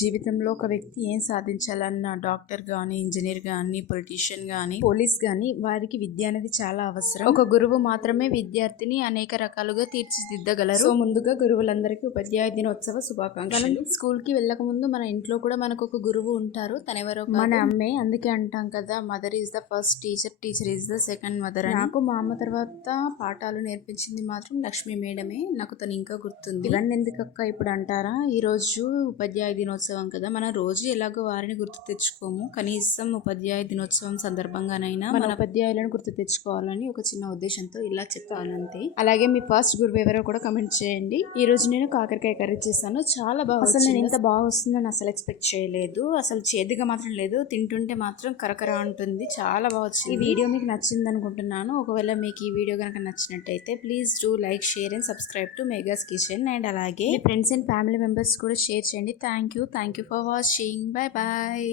జీవితంలో ఒక వ్యక్తి ఏం సాధించాలన్నా డాక్టర్ గాని, ఇంజనీర్ గాని, పొలిటీషియన్ గాని, పోలీస్ గాని వారికి విద్య అనేది చాలా అవసరం. ఒక గురువు మాత్రమే విద్యార్థిని అనేక రకాలుగా తీర్చిదిద్దగలరు. సో ముందుగా గురువులందరికీ ఉపాధ్యాయ దినోత్సవ శుభాకాంక్షలు. మనం స్కూల్ కి వెళ్ళక ముందు మన ఇంట్లో కూడా మనకు ఒక గురువు ఉంటారు. తనెవరో మన అమ్మే. అందుకే అంటాం కదా, mother is the first teacher, teacher is the second mother. నాకు మా అమ్మ తర్వాత పాఠాలు నేర్పించింది మాత్రం లక్ష్మి మేడమే. నాకు తను ఇంకా గుర్తుంది. ఇవన్నీ ఎందుకక్క ఇప్పుడు అంటారా? ఈ రోజు ఉపాధ్యాయ దినోత్సవం కదా, మనం రోజు ఎలాగో వారిని గుర్తు తెచ్చుకోము, కనీసం ఉపాధ్యాయ దినోత్సవం సందర్భంగానైనా మన ఉపాధ్యాయులను గుర్తు తెచ్చుకోవాలని ఒక చిన్న ఉద్దేశంతో ఇలా చెప్పాను అంతే. అలాగే మీ ఫస్ట్ గురువు ఎవరో కూడా కమెంట్ చేయండి. ఈ రోజు నేను కాకరకాయ కర్రీ చేశాను, చాలా బాగా. అసలు నేను ఇంత బాగా వస్తుందని అసలు ఎక్స్పెక్ట్ చేయలేదు. అసలు చేదుగా మాత్రం లేదు, తింటుంటే మాత్రం కరకర ఉంటుంది, చాలా బాగా వచ్చింది. ఈ వీడియో మీకు నచ్చింది అనుకుంటున్నాను. ఒకవేళ మీకు ఈ వీడియో కనుక నచ్చినట్టయితే please do like, share and subscribe to మేఘాస్ kitchen. And అలాగే మీ ఫ్రెండ్స్ అండ్ ఫ్యామిలీ మెంబర్స్ కూడా షేర్ చేయండి. Thank you for watching. Bye bye.